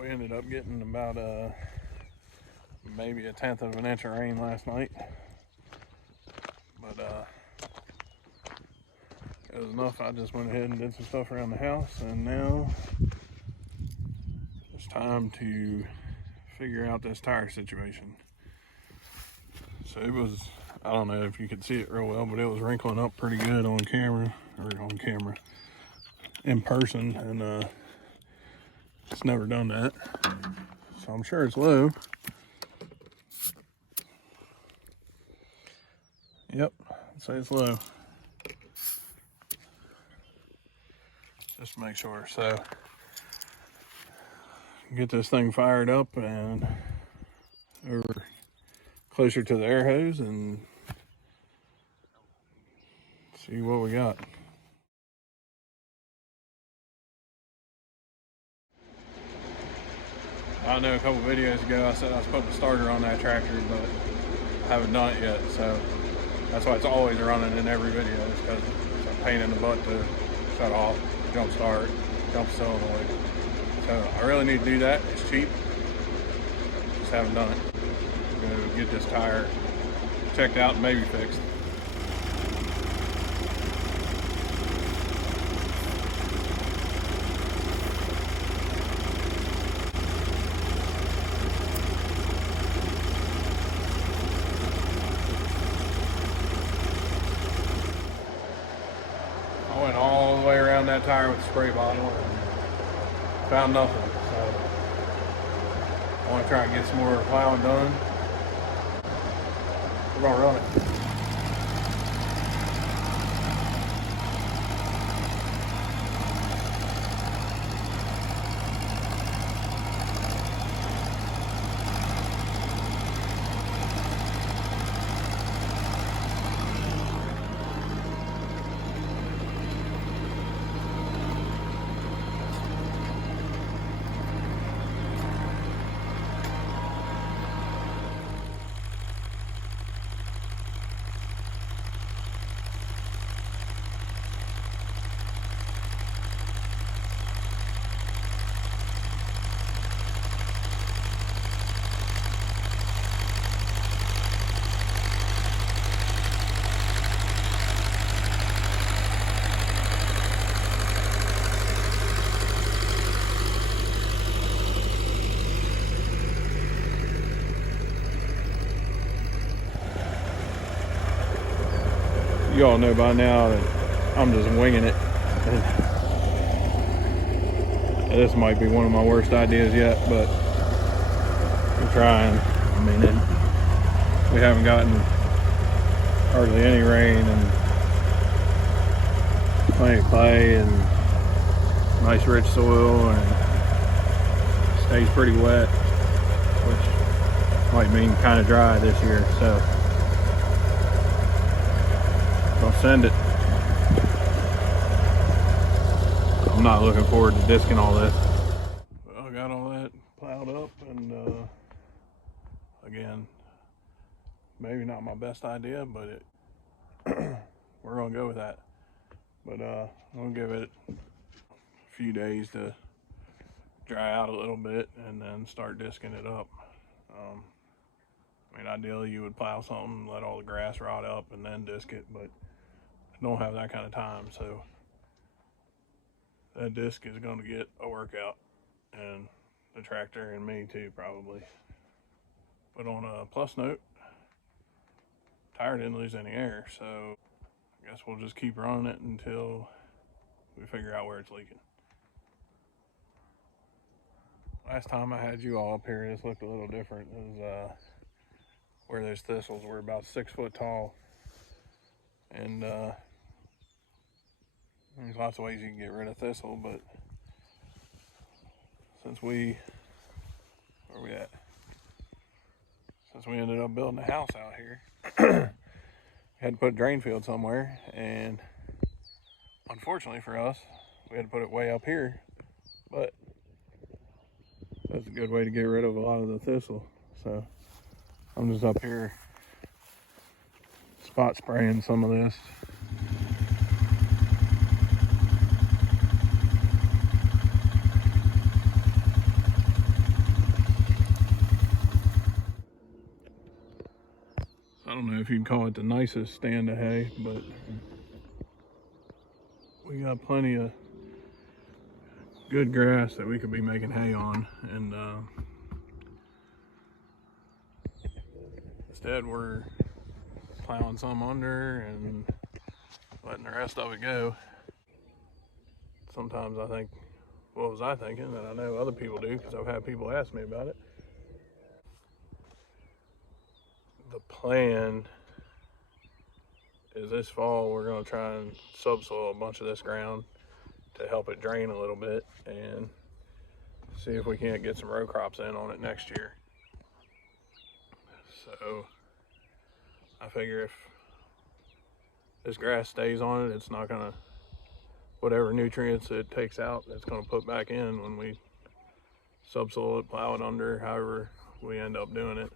We ended up getting about maybe 1/10 of an inch of rain last night, but it was enough. I just went ahead and did some stuff around the house, and now it's time to figure out this tire situation. So it was, I don't know if you could see it real well, but it was wrinkling up pretty good on camera, in person, and it's never done that. So I'm sure it's low. Yep, I'd say it's low. Just to make sure. So get this thing fired up and over closer to the air hose and see what we got. I know a couple videos ago I said I was putting a starter on that tractor, but I haven't done it yet, so that's why it's always running in every video, is because it's a pain in the butt to shut off, jump start, jump solenoid. So I really need to do that. It's cheap, just haven't done it. I'm gonna get this tire checked out and maybe fixed. I went all the way around that tire with the spray bottle and found nothing. So I want to try and get some more plowing done. We're gonna run it. You all know by now that I'm just winging it. This might be one of my worst ideas yet, but I'm trying. I mean, we haven't gotten hardly any rain and plenty of clay and nice rich soil, and stays pretty wet, which might mean kind of dry this year. So I'll send it. I'm not looking forward to disking all this. Well, I got all that plowed up, and again, maybe not my best idea, but we're gonna go with that. But I'm gonna give it a few days to dry out a little bit and then start disking it up. I mean, ideally you would plow something, let all the grass rot up, and then disc it, but I don't have that kind of time, so that disc is going to get a workout, and the tractor and me too, probably. But on a plus note, tire didn't lose any air, so I guess we'll just keep running it until we figure out where it's leaking. Last time I had you all up here, this looked a little different. It was where those thistles were about 6 foot tall, and there's lots of ways you can get rid of thistle, but since we ended up building a house out here, we had to put a drain field somewhere, and unfortunately for us, we had to put it way up here, but that's a good way to get rid of a lot of the thistle. So I'm just up here spot spraying some of this. don't know if you'd call it the nicest stand of hay, but we got plenty of good grass that we could be making hay on, and instead we're plowing some under and letting the rest of it go. Sometimes I think, what was I thinking? And I know other people do because I've had people ask me about it. The plan is this fall we're going to try and subsoil a bunch of this ground to help it drain a little bit and see if we can't get some row crops in on it next year. So I figure if this grass stays on it, it's not gonna, whatever nutrients it takes out, it's gonna put back in when we subsoil it, plow it under, however we end up doing it.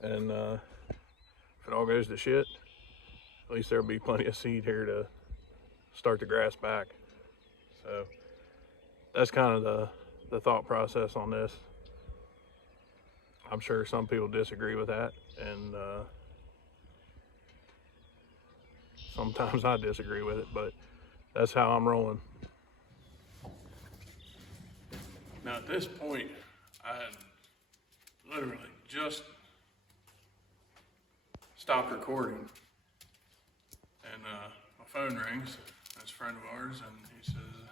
And if it all goes to shit, at least there'll be plenty of seed here to start the grass back. So that's kind of the thought process on this. I'm sure some people disagree with that, and sometimes I disagree with it, but that's how I'm rolling. Now at this point, I had literally just stopped recording, and my phone rings. That's a friend of ours, and he says,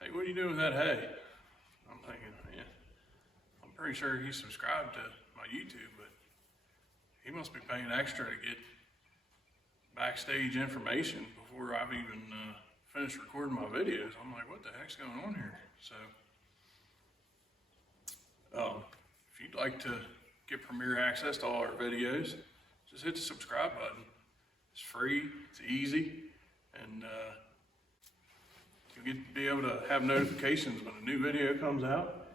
"Hey, what are you doing with that hay?" I'm thinking, man, I'm pretty sure he's subscribed to my YouTube, but he must be paying extra to get backstage information before I've even finished recording my videos. I'm like, what the heck's going on here? So, if you'd like to get premier access to all our videos, just hit the subscribe button. It's free, it's easy, and you'll be able to have notifications when a new video comes out.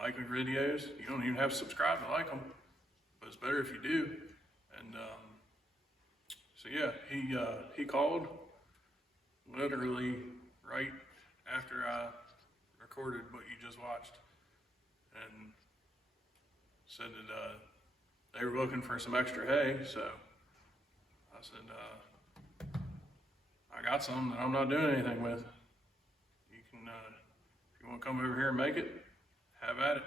Like our videos, you don't even have to subscribe to like them, but it's better if you do. And so yeah, he called literally right after I recorded what you just watched, and said that they were looking for some extra hay. So I said, I got some that I'm not doing anything with. You can, if you want to come over here and make it, have at it.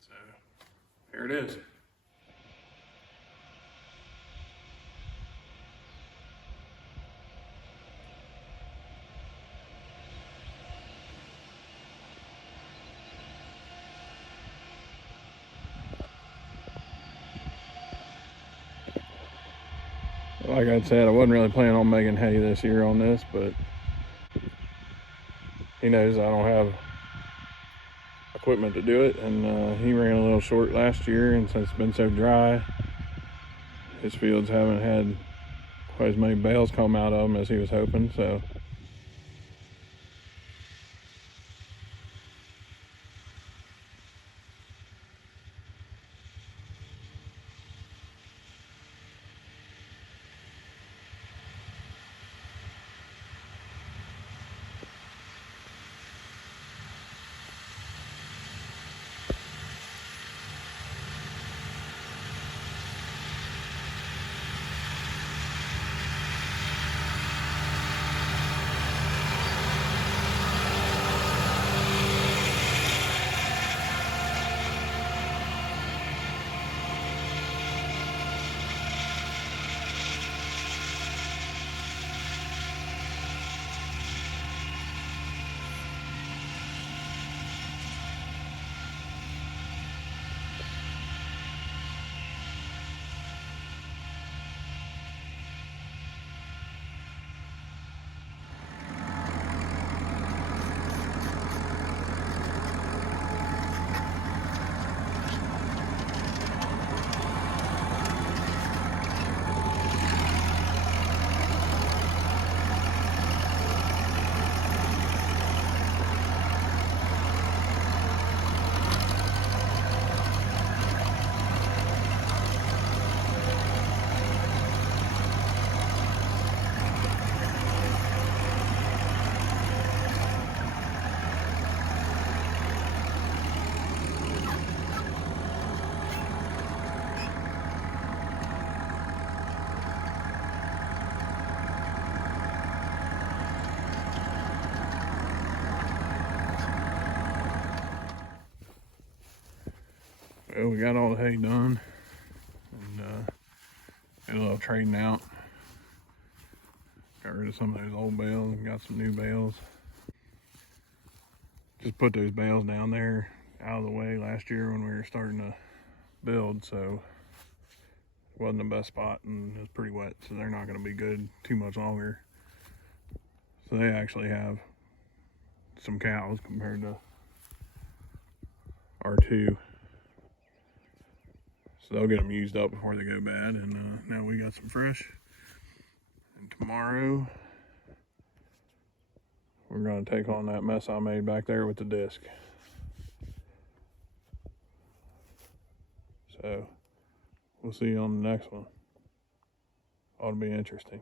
So here it is. Like I said, I wasn't really planning on making hay this year on this, but he knows I don't have equipment to do it, and he ran a little short last year, and since it's been so dry, his fields haven't had quite as many bales come out of them as he was hoping. So So we got all the hay done, and did a little trading out. Got rid of some of those old bales and got some new bales. Just put those bales down there out of the way last year when we were starting to build, so it wasn't the best spot, and it was pretty wet, so they're not going to be good too much longer. So they actually have some cows compared to our two. So they'll get them used up before they go bad, and now we got some fresh. And tomorrow, we're going to take on that mess I made back there with the disc. So we'll see you on the next one. Ought to be interesting.